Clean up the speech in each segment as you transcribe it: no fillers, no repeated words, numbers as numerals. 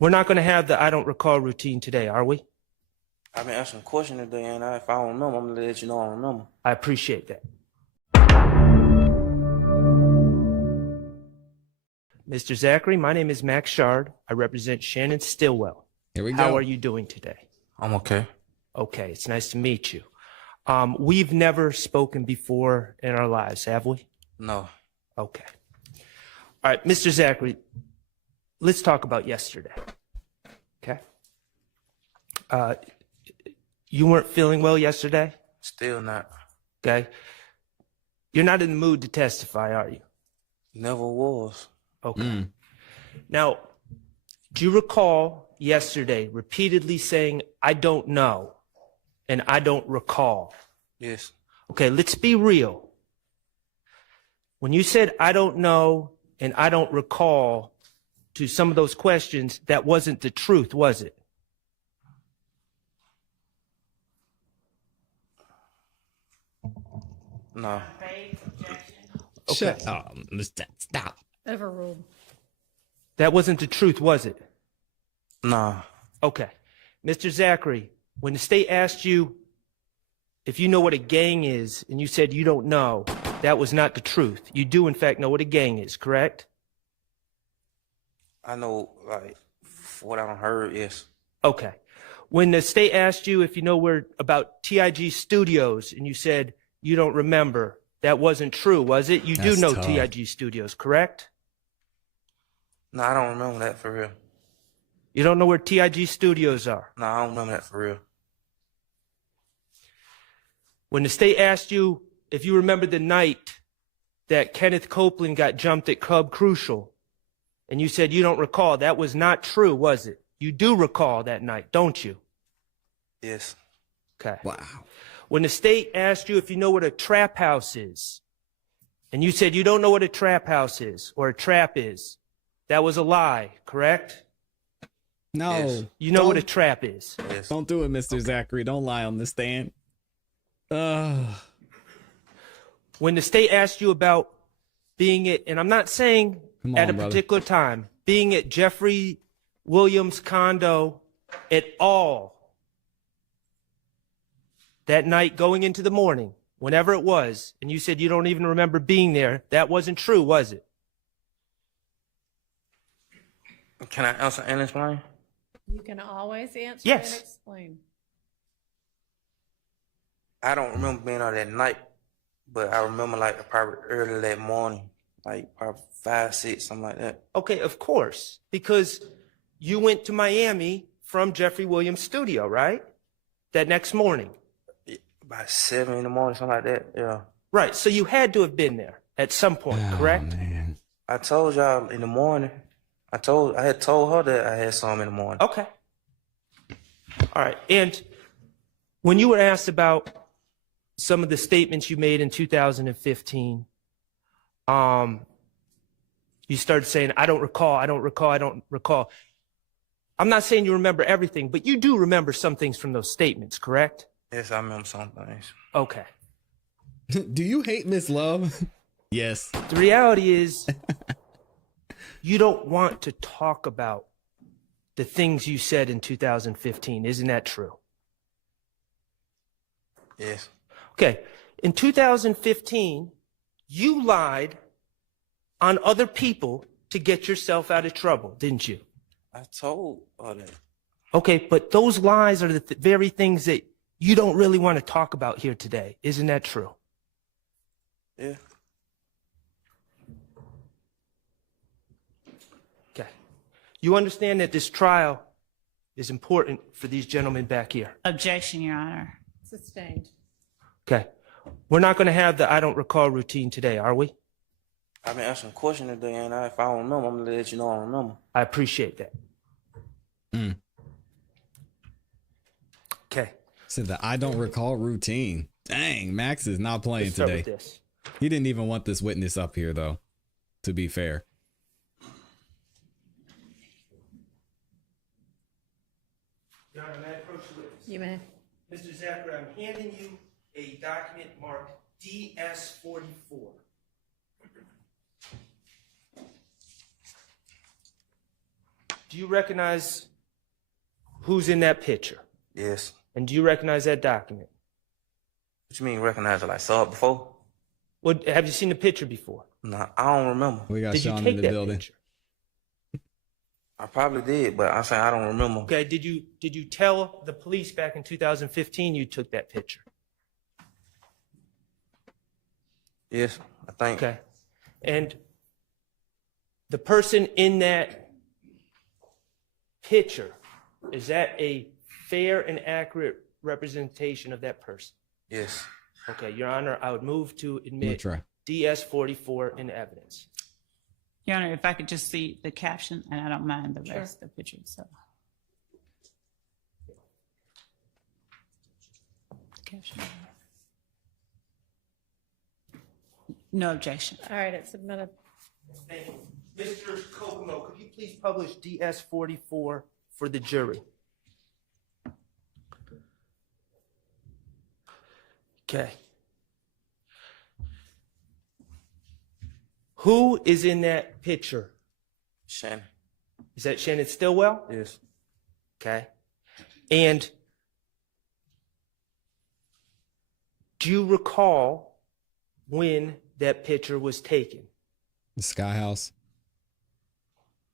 We're not going to have the I don't recall routine today, are we? I've been asking questions today, and if I don't remember, I'm gonna let you know I don't remember. I appreciate that. Mr. Zachary, my name is Max Shard. I represent Shannon Stillwell. Here we go. How are you doing today? I'm okay. Okay, it's nice to meet you. We've never spoken before in our lives, have we? No. Okay. All right, Mr. Zachary, let's talk about yesterday. Okay? You weren't feeling well yesterday? Still not. Okay. You're not in the mood to testify, are you? Never was. Okay. Now, do you recall yesterday repeatedly saying, I don't know, and I don't recall? Yes. Okay, let's be real. When you said, I don't know, and I don't recall to some of those questions, that wasn't the truth, was it? No. Shut up. Stop. Overruled. That wasn't the truth, was it? Nah. Okay. Mr. Zachary, when the state asked you if you know what a gang is, and you said you don't know, that was not the truth. You do, in fact, know what a gang is, correct? I know, like, what I heard, yes. Okay. When the state asked you if you know about TIG Studios, and you said you don't remember, that wasn't true, was it? You do That's know tough. TIG Studios, correct? No, I don't remember that for real. You don't know where TIG Studios are. No, I don't remember that for real. When the state asked you if you remember the night that Kenneth Copeland got jumped at Club Crucial, and you said you don't recall, that was not true, was it? You do recall that night, don't you? Yes. Okay. Wow. When the state asked you if you know what a trap house is, and you said you don't know what a trap house is or a trap is, that was a lie, correct? No. Yes. You know what a trap is. Yes. Don't do it, Mr. Zachary. Don't lie on the stand. When the state asked you about being at, and I'm not saying Come at on, a brother. particular time, being at Jeffrey Williams' condo at all, that night going into the morning, whenever it was, and you said you don't even remember being there, that wasn't true, was it? Can I answer and explain? You can always answer Yes. and explain. I don't remember being on that night, but I remember like probably early that morning, like probably 5, 6, something like that. Okay, of course, because you went to Miami from Jeffrey Williams' studio, right? That next morning. About 7 in the morning, something like that. Yeah. Right, so you had to have been there at some point, correct? Man. I told y'all in the morning. I had told her that I had some in the morning. Okay. All right, and when you were asked about some of the statements you made in 2015, you started saying, I don't recall, I don't recall, I don't recall. I'm not saying you remember everything, but you do remember some things from those statements, correct? Yes, I remember some things. Okay. Do you hate Miss Love? Yes. The reality is, you don't want to talk about the things you said in 2015. Isn't that true? Yes. Okay. In 2015, you lied on other people to get yourself out of trouble, didn't you? I told her that. Okay, but those lies are the very things that you don't really want to talk about here today. Isn't that true? Yeah. Okay. You understand that this trial is important for these gentlemen back here. Objection, Your Honor. Sustained. Okay. We're not going to have the I don't recall routine today, are we? I've been asking questions today, and if I don't remember, I'm gonna let you know I don't remember. I appreciate that. Okay. Said the I don't recall routine. Dang, Max is not playing Let's start today. with this. He didn't even want this witness up here, though, to be fair. Your Honor, may I approach the witness? You may. Mr. Zachary, I'm handing you a document marked DS-44. Do you recognize who's in that picture? Yes. And do you recognize that document? What you mean recognize it? Like saw it before? Well, have you seen the picture before? Nah, I don't remember. We got Did you Sean take in the that building. picture? I probably did, but I'm saying I don't remember. Okay, did you tell the police back in 2015 you took that picture? Yes, I think. Okay. And the person in that picture, is that a fair and accurate representation of that person? Yes. Okay, Your Honor, I would move to admit try. DS-44 in evidence. Your Honor, if I could just see the caption, and I don't mind the rest of the picture. So, caption. No objection. All right, it's submitted. Thank you. Mr. Kokomo, could you please publish DS-44 for the jury? Okay. Who is in that picture? Shannon. Is that Shannon Stillwell? Yes. Okay. And do you recall when that picture was taken? The Sky House.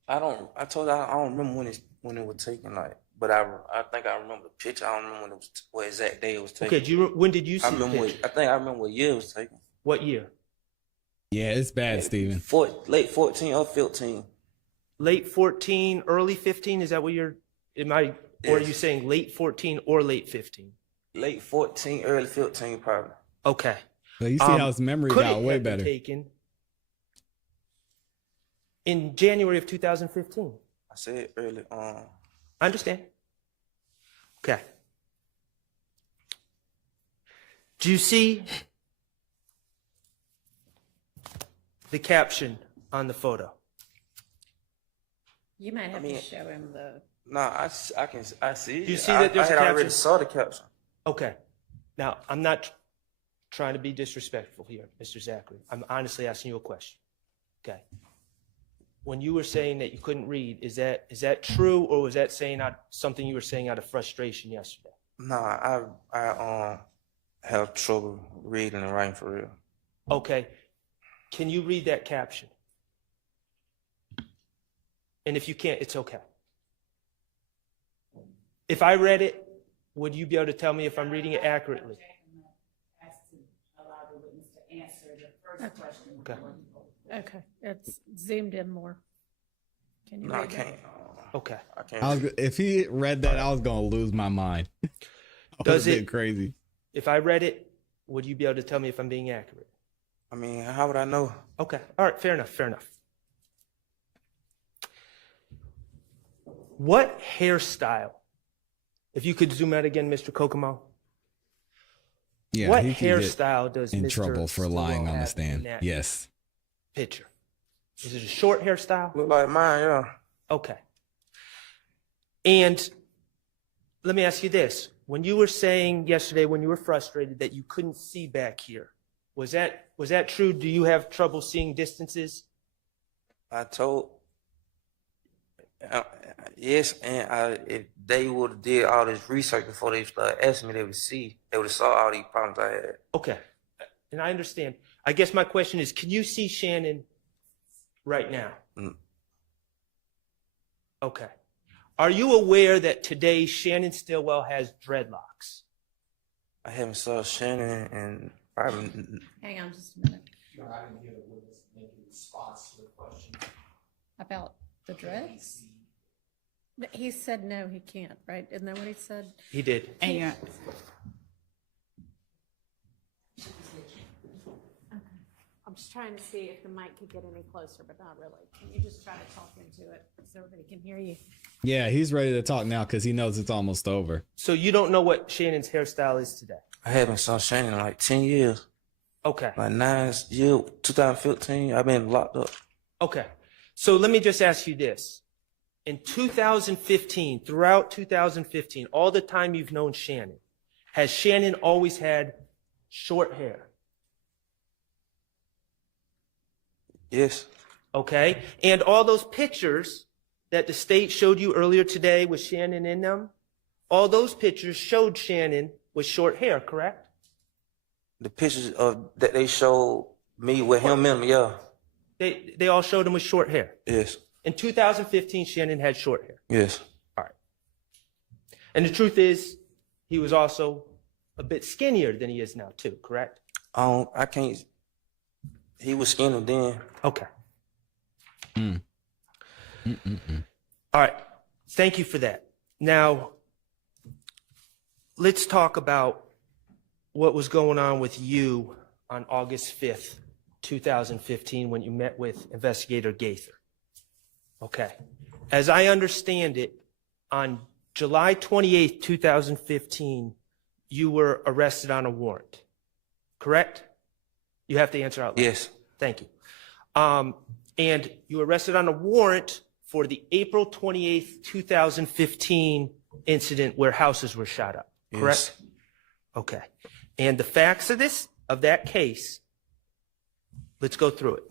I told you I don't remember when it was taken, like, but I think I remember the picture. I don't remember when it was, what exact day it was taken. Okay, when did you see I the remember. picture? I think I remember what year it was taken. What year? Yeah, it's bad, Steven. Late 14 or 15. Late 14, early 15? Is that what or are you Yes. saying late 14 or late 15? Late 14, early 15, probably. Okay. But you see how his memory Could got it way have been better. taken in January of 2015? I said early. I understand. Okay. Do you see the caption on the photo? You might have mean- to show him the. Nah, I see it. You see that there's I a had already caption? saw the caption. Okay. Now, I'm not trying to be disrespectful here, Mr. Zachary. I'm honestly asking you a question. Okay. When you were saying that you couldn't read, is that true, or was that something you were saying out of frustration yesterday? Nah, I have trouble reading and writing for real. Okay. Can you read that caption? And if you can't, it's okay. If I read it, would you be able to tell me if I'm reading it accurately? Okay. Okay, it's zoomed in more. Can you No, I read that? can't. Okay. I can't. If he read that, I was gonna lose my mind. Does it it- crazy? If I read it, would you be able to tell me if I'm being accurate? I mean, how would I know? Okay. All right. Fair enough. Fair enough. What hairstyle, if you could zoom out again, Mr. Kokomo, Yeah, what he could get hairstyle does in Mr. trouble for lying Stillwell on the have in stand. that Yes. picture? Is it a short hairstyle? Look like mine, yeah. Okay. And let me ask you this. When you were saying yesterday when you were frustrated that you couldn't see back here, was that true? Do you have trouble seeing distances? I told, yes, and if they would have did all this research before they started asking me, they would have saw all these problems I had. Okay. And I understand. I guess my question is, can you see Shannon right now? Mm. Okay. Are you aware that today Shannon Stillwell has dreadlocks? I haven't saw Shannon and probably Hang on just a minute. No, I didn't hear the witness make a response to the question. About the dreads? He said no, he can't, right? Isn't that what he said? He did. And your, I'm just trying to see if the mic could get any closer, but not really. Can you just try to talk into it so everybody can hear you? Yeah, he's ready to talk now because he knows it's almost over. So you don't know what Shannon's hairstyle is today? I haven't saw Shannon in like 10 years. Okay. Like 2015, I've been locked up. Okay. So let me just ask you this. In 2015, throughout 2015, all the time you've known Shannon, has Shannon always had short hair? Yes. Okay. And all those pictures that the state showed you earlier today with Shannon in them, all those pictures showed Shannon with short hair, correct? The pictures of that they showed me with him in them, yeah. They all showed him with short hair. Yes. In 2015, Shannon had short hair. Yes. All right. And the truth is, he was also a bit skinnier than he is now, too, correct? I can't. He was skinny then. Okay. All right. Thank you for that. Now, let's talk about what was going on with you on August 5th, 2015, when you met with Investigator Gaither. Okay. As I understand it, on July 28th, 2015, you were arrested on a warrant, correct? You have to answer out loud. Yes. Thank you. And you were arrested on a warrant for the April 28th, 2015 incident where houses were shot up, correct? Yes. Okay. And the facts of that case, let's go through it.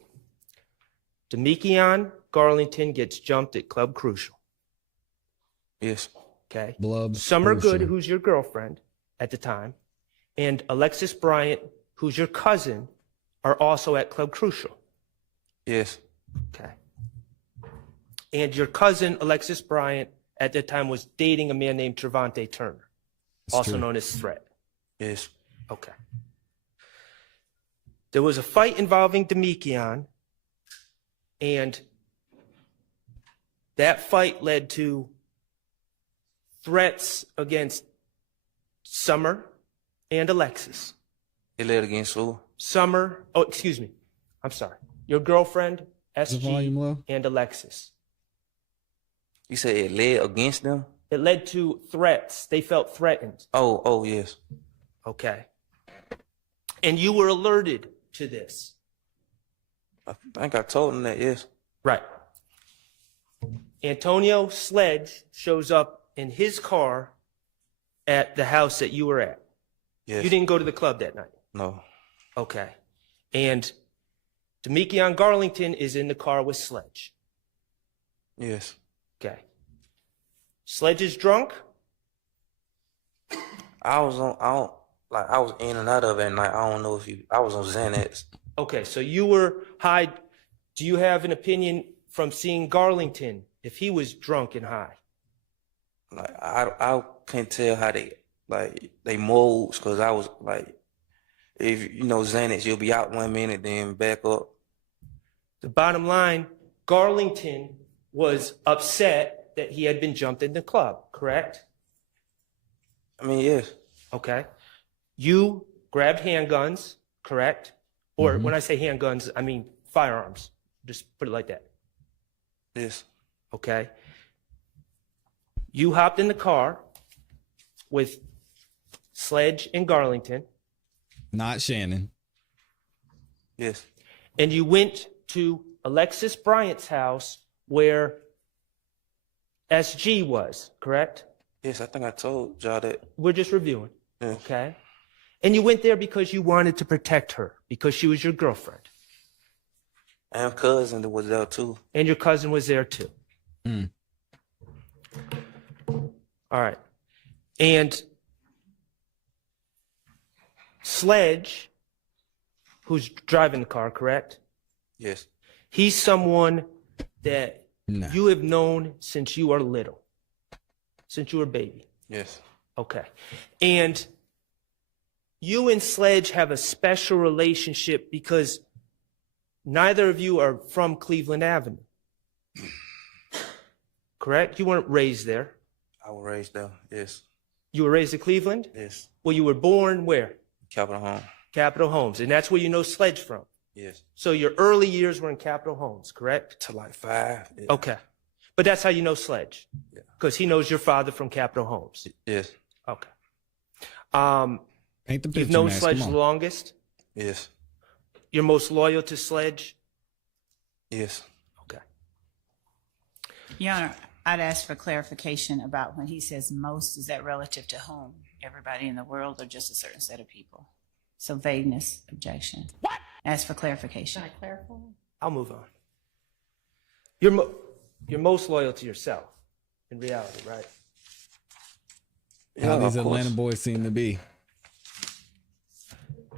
Demekion Garlington gets jumped at Club Crucial. Yes. Okay. Blub Summer Good, Crucial. who's your girlfriend at the time, and Alexis Bryant, who's your cousin, are also at Club Crucial. Yes. Okay. And your cousin, Alexis Bryant, at that time was dating a man named Trevante Turner, That's also true. known as Threat. Yes. Okay. There was a fight involving Demekion, and that fight led to threats against Summer and Alexis. It led against who? Summer, oh, excuse me. I'm sorry. Your girlfriend, Is the volume SG, low? and Alexis. You said it led against them? It led to threats. They felt threatened. Oh, yes. Okay. And you were alerted to this. I think I told them that, yes. Right. Antonio Sledge shows up in his car at the house that you were at. Yes. You didn't go to the club that night. No. Okay. And Demekion Garlington is in the car with Sledge. Yes. Okay. Sledge is drunk? I was in and out of it at night. I don't know if I was on Xanax. Okay, so you were high. Do you have an opinion from seeing Garlington if he was drunk and high? Like I couldn't tell how they modes, because I was like, if you know Xanax, you'll be out 1 minute, then back up. The bottom line, Garlington was upset that he had been jumped in the club, correct? I mean, yes. Okay. You grabbed handguns, correct? Or when I say handguns, I mean firearms. Just put it like that. Yes. Okay. You hopped in the car with Sledge and Garlington, Not Shannon. Yes. and you went to Alexis Bryant's house where SG was, correct? Yes, I think I told y'all that. We're just reviewing, Yes. okay? And you went there because you wanted to protect her, because she was your girlfriend, And cousin that was there too. and your cousin was there too. Mm. All right. And Sledge, who's driving the car, correct? Yes. He's someone that No. you have known since you are little, since you were a baby. Yes. Okay. And you and Sledge have a special relationship because neither of you are from Cleveland Avenue. Correct? You weren't raised there. I was raised there. Yes. You were raised in Cleveland? Yes. Well, you were born where? Capitol Home. Capitol Homes. And that's where you know Sledge from. Yes. So your early years were in Capitol Homes, correct? To like 5. Yeah. Okay. But that's how you know Sledge. Yeah. Because he knows your father from Capitol Homes. Yes. Okay. Paint the picture, You've known Max. Sledge Come the on. longest? Yes. You're most loyal to Sledge? Yes. Okay. Your Honor, I'd ask for clarification about when he says most, is that relative to whom? Everybody in the world or just a certain set of people? So vagueness, objection. What? Ask for clarification. Can I clarify? I'll move on. you're most loyal to yourself in reality, right? How Yeah, these of course. Atlanta boys seem to be.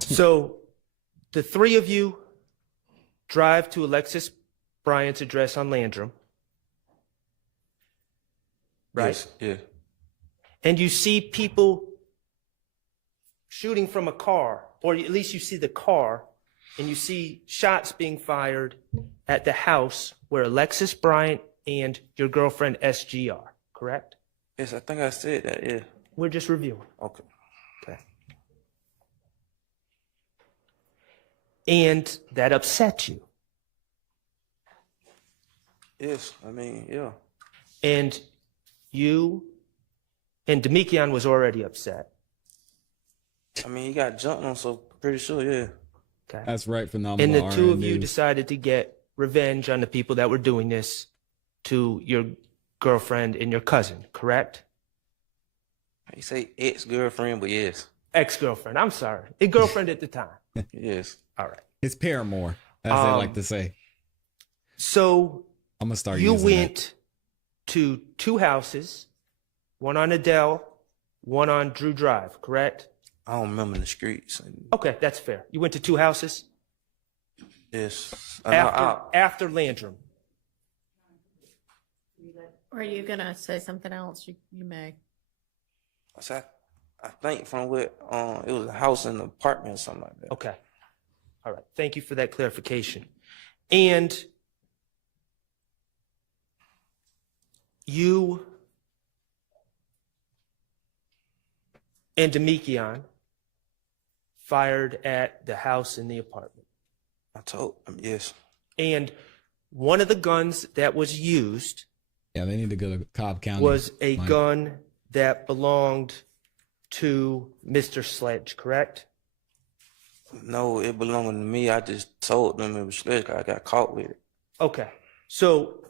So the three of you drive to Alexis Bryant's address on Landrum, right? Yes, yeah. And you see people shooting from a car, or at least you see the car, and you see shots being fired at the house where Alexis Bryant and your girlfriend SG are, correct? Yes, I think I said that, yeah. We're just reviewing. Okay. Okay. And that upset you. Yes, I mean, yeah. And you and Demekion was already upset. I mean, he got jumped on, so pretty sure, yeah. Okay. That's right, phenomenal. And the two RN of you news. decided to get revenge on the people that were doing this to your girlfriend and your cousin, correct? He say ex-girlfriend, but yes. Ex-girlfriend. I'm sorry. A girlfriend at the time. Yes. All right. It's paramour, as they like to say. So I'm gonna start you using that. went to two houses, one on Adele, one on Drew Drive, correct? I don't remember the streets. Okay, that's fair. You went to two houses Yes. after Landrum. Or are you gonna say something else? You may. I think from what, it was a house and an apartment or something like that. Okay. All right. Thank you for that clarification. And you and Demekion fired at the house and the apartment. I told him, yes. And one of the guns that was used Yeah, they need to go to Cobb County. was a Mike. gun that belonged to Mr. Sledge, correct? No, it belonged to me. I just told them it was sledge. I got caught with it. Okay. So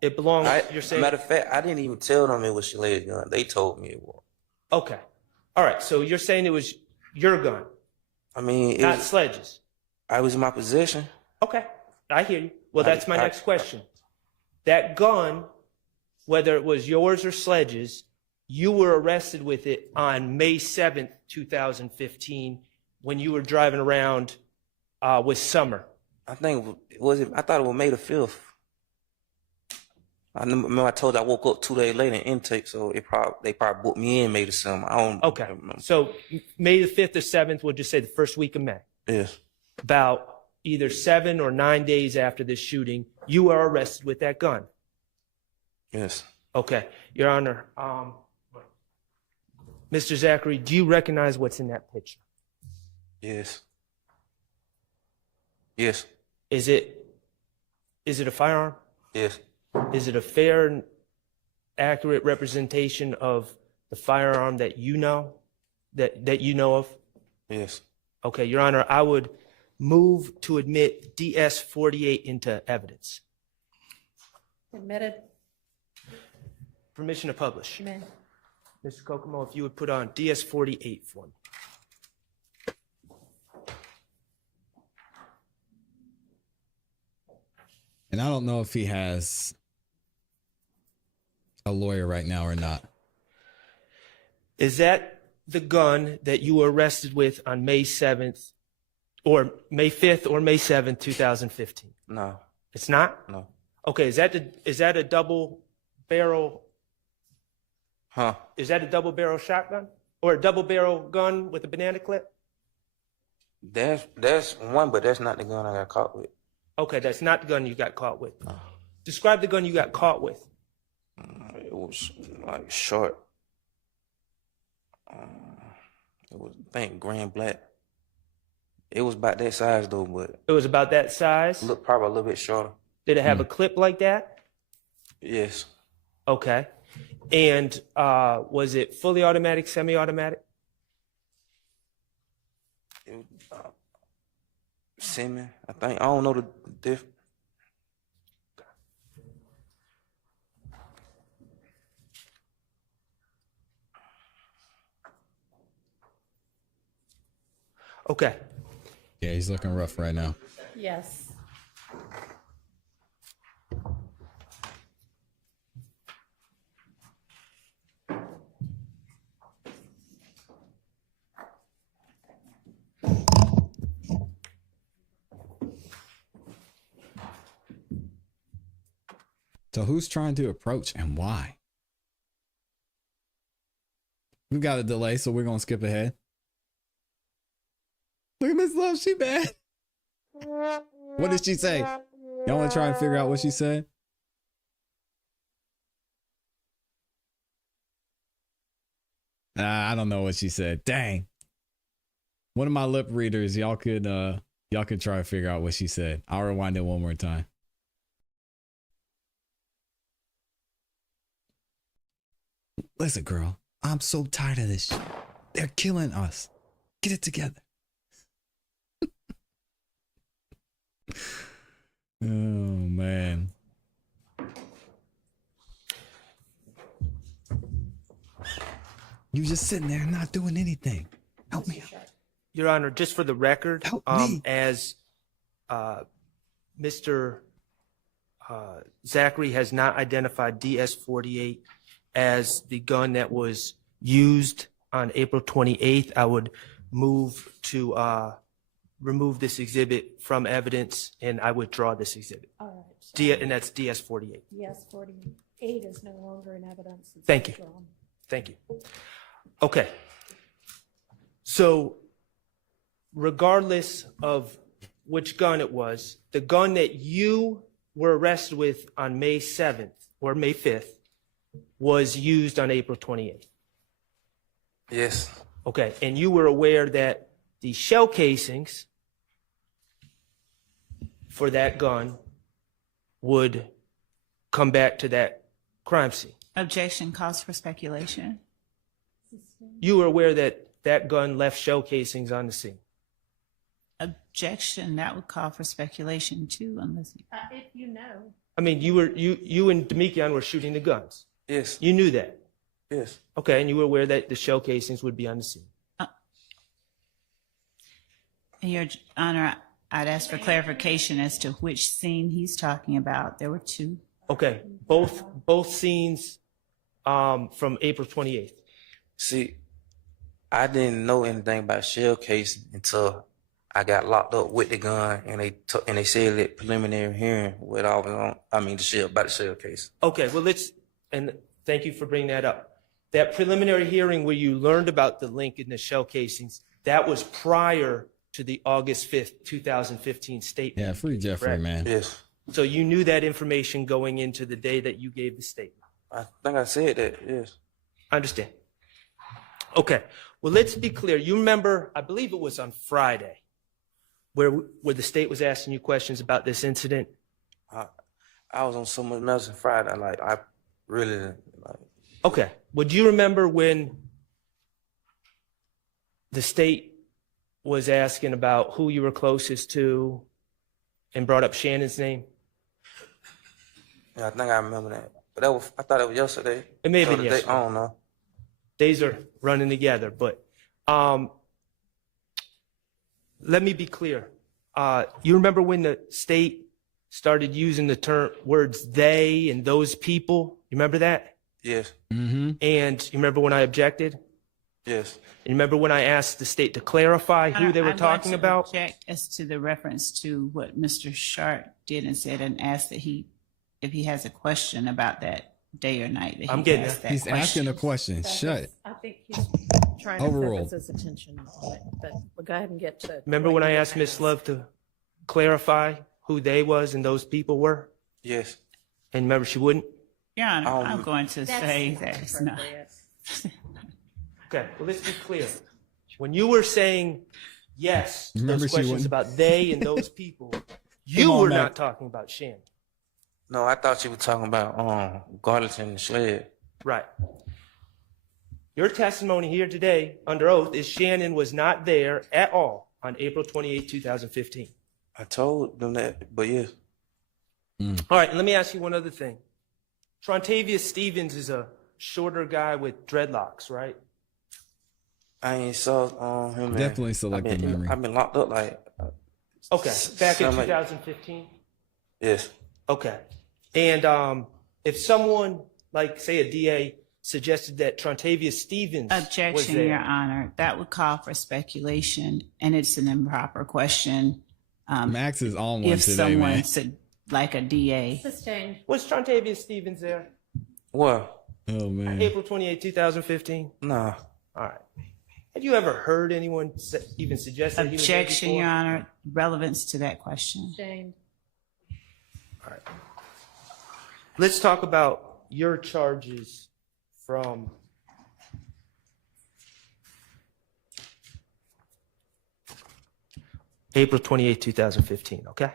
it belonged, you're saying? Matter of fact, I didn't even tell them it was sledge gun. They told me it was. Okay. All right. So you're saying it was your gun, I mean, it not was, Sledge's. I was in my possession. Okay. I hear you. Well, that's my next question. That gun, whether it was yours or Sledge's, you were arrested with it on May 7th, 2015, when you were driving around with Summer. I think I thought it was May the 5th. I remember I told you I woke up 2 days later in intake, so they probably booked me in May the 7th. I don't Okay. remember. So May the 5th or 7th, we'll just say the first week of May. Yes. About either 7 or 9 days after this shooting, you are arrested with that gun. Yes. Okay. Your Honor, Mr. Zachary, do you recognize what's in that picture? Yes. Yes. Is it a firearm? Yes. Is it a fair and accurate representation of the firearm that you know of? Yes. Okay, Your Honor, I would move to admit DS-48 into evidence. Admitted. Permission to publish. Amen. Mr. Kokomo, if you would put on DS-48 for me. And I don't know if he has a lawyer right now or not. Is that the gun that you were arrested with on May 7th or May 5th or May 7th, 2015? No. It's not? No. Okay, is that a double barrel? Huh? Is that a double barrel shotgun or a double barrel gun with a banana clip? That's one, but that's not the gun I got caught with. Okay, that's not the gun you got caught with. Describe the gun you got caught with. It was like short. It was, I think, gray and black. It was about that size though, but It was about that size. look probably a little bit shorter. Did it have a clip like that? Yes. Okay. And was it fully automatic, semi-automatic? It was, semi, I think. I don't know the diff. Okay. Yeah, he's looking rough right now. Yes. So who's trying to approach and why? We got a delay, so we're gonna skip ahead. Look at Miss Love, she bad. What did she say? Y'all wanna try and figure out what she said? I don't know what she said. Dang. One of my lip readers, y'all could try to figure out what she said. I'll rewind it one more time. Listen, girl, I'm so tired of this shit. They're killing us. Get it together. Oh, man. You just sitting there not doing anything. Help me out. Your Honor, just for the record, Help me. as Mr. Zachary has not identified DS-48 as the gun that was used on April 28th, I would move to remove this exhibit from evidence, and I withdraw this exhibit. All right. So And that's DS-48. yes, 48 is no longer in evidence. It's Thank you. withdrawn. Thank you. Okay. So regardless of which gun it was, the gun that you were arrested with on May 7th or May 5th was used on April 28th. Yes. Okay. And you were aware that the shell casings for that gun would come back to that crime scene. Objection calls for speculation. You were aware that that gun left shell casings on the scene. Objection, that would call for speculation too, unless you. If you know. I mean, you and Demekian were shooting the guns. Yes. You knew that. Yes. Okay, and you were aware that the shell casings would be on the scene. Your Honor, I'd ask for clarification as to which scene he's talking about. There were two. Okay, both scenes from April 28th. See, I didn't know anything about shell casing until I got locked up with the gun, and they said that preliminary hearing with all the about the shell case. Okay, well and thank you for bringing that up. That preliminary hearing where you learned about the link in the shell casings, that was prior to the August 5th, 2015 statement. Yeah, free Jeffrey, Correct. man. Yes. So you knew that information going into the day that you gave the statement. I think I said that. Yes. I understand. Okay, well, let's be clear. You remember, I believe it was on Friday, where the state was asking you questions about this incident. I was on so much else on Friday. I really Okay, would you remember when the state was asking about who you were closest to and brought up Shannon's name? Yeah, I think I remember that. But I thought it was yesterday. It may have So been the day- yesterday. I don't know. Days are running together, but let me be clear. You remember when the state started using the words they and those people? You remember that? Yes. Mm-hmm. And you remember when I objected? Yes. And you remember when I asked the state to clarify who they were talking about? Object as to the reference to what Mr. Sharp did and said, and ask that if he has a question about that day or night. That I'm he getting ask it. that He's asking a question. question. Shut it. I think he's trying to Overruled. focus his attention on it, but we'll go ahead and get to. Remember when I asked Miss Love to clarify who they was and those people were? Yes. And remember she wouldn't? Your Honor, I'm going to say that it's not. Okay, well, let's be clear. When you were saying yes to Remember those she questions wouldn't? about they and those people, you on, were Mac. not talking about Shannon. No, I thought you were talking about Garlington and Sled. Right. Your testimony here today under oath is Shannon was not there at all on April 28, 2015. I told them that, but yes. All right, and let me ask you one other thing. Trontavious Stevens is a shorter guy with dreadlocks, right? I ain't saw him. Definitely selective memory. I've been locked up Okay, back in Somebody- 2015? Yes. Okay. And if someone, like, say, a DA, suggested that Trontavious Stevens was Objection, there. Your Honor. That would call for speculation, and it's an improper question. Max is on one If today, someone man. like a DA. Sustained. Was Trontavia Stevens there? What? Oh man. April 28, 2015? Nah. All right. Had you ever heard anyone even suggest that he was there Objection, before? Your Honor. Relevance to that question. Sustained. All right. Let's talk about your charges from April 28, 2015, okay?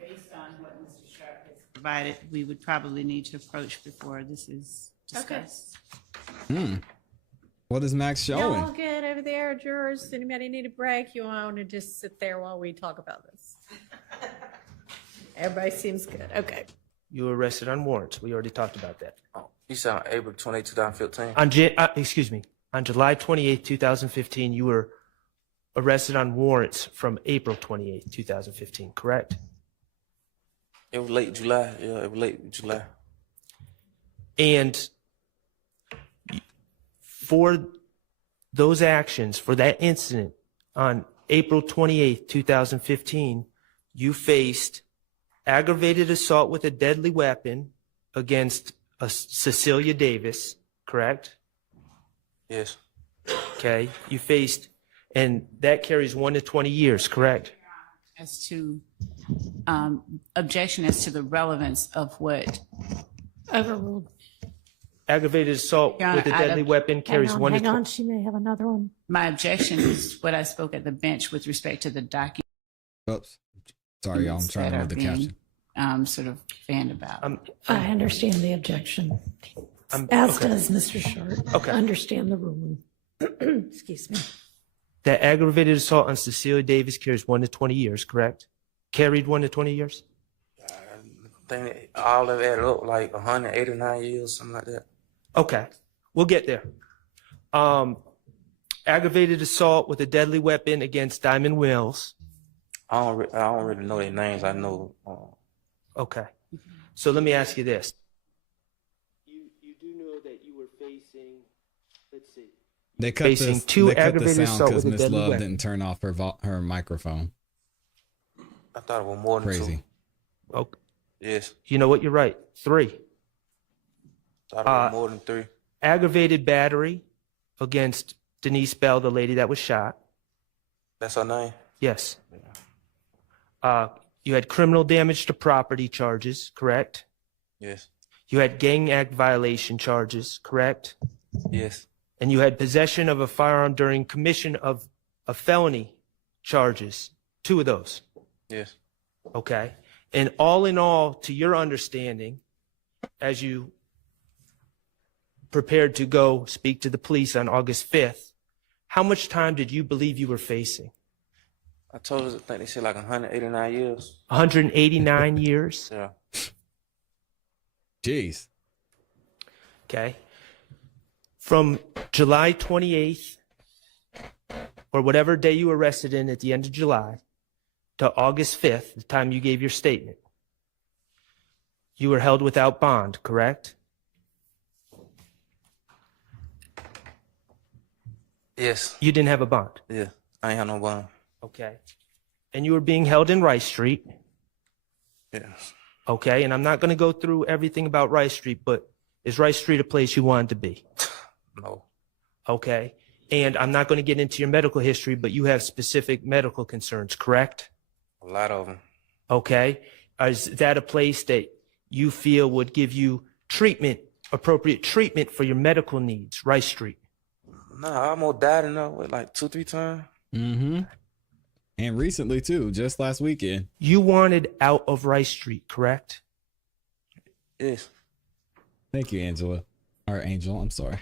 Based on what Mr. Sharp has provided, we would probably need to approach before this is discussed. What is Max Y'all all showing? good over there, jurors? Anybody need a break? You want to just sit there while we talk about this? Everybody seems good. Okay. You were arrested on warrants. We already talked about that. Oh, you said on April 28, 2015? On July 28, 2015, you were arrested on warrants from April 28, 2015, correct? It was late July. Yeah, it was late July. And for those actions, for that incident on April 28, 2015, you faced aggravated assault with a deadly weapon against Cecilia Davis, correct? Yes. Okay. You faced, and that carries 1 to 20 years, correct? As to objection as to the relevance of what Overruled. Aggravated assault Your with a Honor, deadly weapon carries 1 to Hang 20. on, she may have another one. my objection is what I spoke at the bench with respect to the document Oops. Sorry, y'all. I'm trying to read the caption. sort of fanned about. I understand the objection, I'm- as okay. does Mr. Sharp. Okay. Understand the ruling. Excuse me. That aggravated assault on Cecilia Davis carries 1 to 20 years, correct? Carried 1 to 20 years? I think all of it added up like 189 years, something like that. Okay, we'll get there. Aggravated assault with a deadly weapon against Diamond Wells. I don't really know their names. I know. Okay, so let me ask you this. You do know that you were facing, let's see. They cut Facing this, two they cut the aggravated sound assault because with a Miss deadly Love weapon. didn't turn off her microphone. I thought it was more than Crazy. two. Oh, Yes. you know what? You're right. 3. Thought it was more than 3. Aggravated battery against Denise Bell, the lady that was shot. That's her name? Yes. You had criminal damage to property charges, correct? Yes. You had gang act violation charges, correct? Yes. And you had possession of a firearm during commission of a felony charges. 2 of those. Yes. Okay. And all in all, to your understanding, as you prepared to go speak to the police on August 5th, how much time did you believe you were facing? I told her, I think they said like 189 years. 189 years? Yeah. Jeez. Okay. From July 28th, or whatever day you were arrested in at the end of July, to August 5th, the time you gave your statement, you were held without bond, correct? Yes. You didn't have a bond. Yeah. I ain't had no bond. Okay. And you were being held in Rice Street. Yes. Okay. And I'm not going to go through everything about Rice Street, but is Rice Street a place you wanted to be? No. Okay. And I'm not going to get into your medical history, but you have specific medical concerns, correct? A lot of them. Okay. Is that a place that you feel would give you treatment, appropriate treatment for your medical needs, Rice Street? Nah, I almost died in there with like 2-3 times. Mm-hmm. And recently too, just last weekend. You wanted out of Rice Street, correct? Yes. Thank you, Angela. Or Angel, I'm sorry.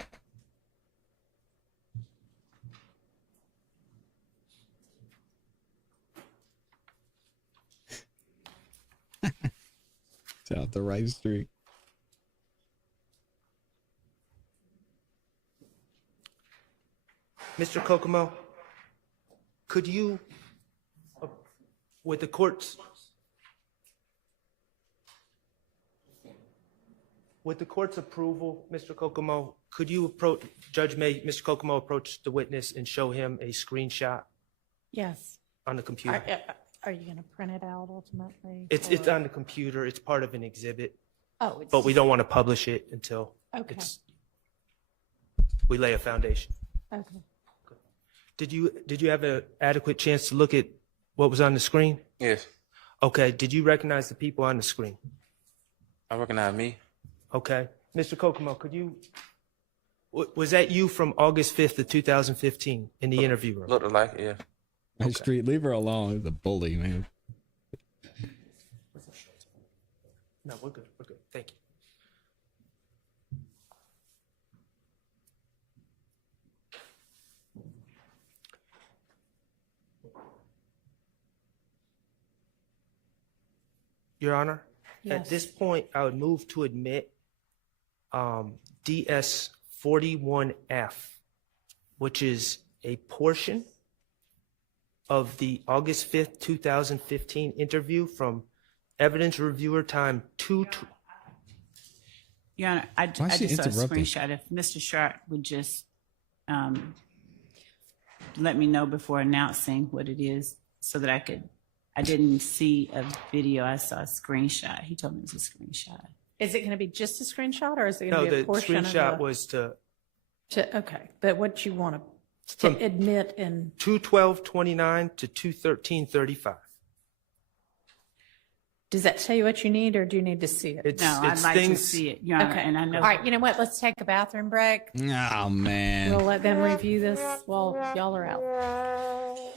Shout out to Rice Street. Mr. Kokomo, could you With the court's approval, Mr. Kokomo, could you approach, Judge May, Mr. Kokomo approach the witness and show him a screenshot Yes. on the computer? Are you going to print it out ultimately? It's on the computer. It's part of an exhibit, Oh, it's. but we don't want to publish it until Okay. we lay a foundation. Okay. Did you have an adequate chance to look at what was on the screen? Yes. Okay. Did you recognize the people on the screen? I recognize me. Okay. Mr. Kokomo, was that you from August 5th of 2015 in the interview room? Looked like it, yeah. Hey, Street, leave her alone. He's a bully, man. No, we're good. We're good. Thank you. Your Honor, at Yes. this point, I would move to admit DS 41F, which is a portion of the August 5th, 2015 interview from evidence reviewer time 2. Your Honor, I Why is she just saw a interrupting? screenshot. If Mr. Sharp would just let me know before announcing what it is so that I didn't see a video. I saw a screenshot. He told me it was a screenshot. Is it going to be just a screenshot or is it No, going to be the a portion screenshot of was to okay, but what you want to From- admit in, 2/12/29 to 2/13/35. does that tell you what you need or do you need to see it? It's, No, I'd it's like things, to see it, Your Honor. Okay, And I know. all right, you know what, let's take a bathroom break. Oh, man. We'll let them review this while y'all are out.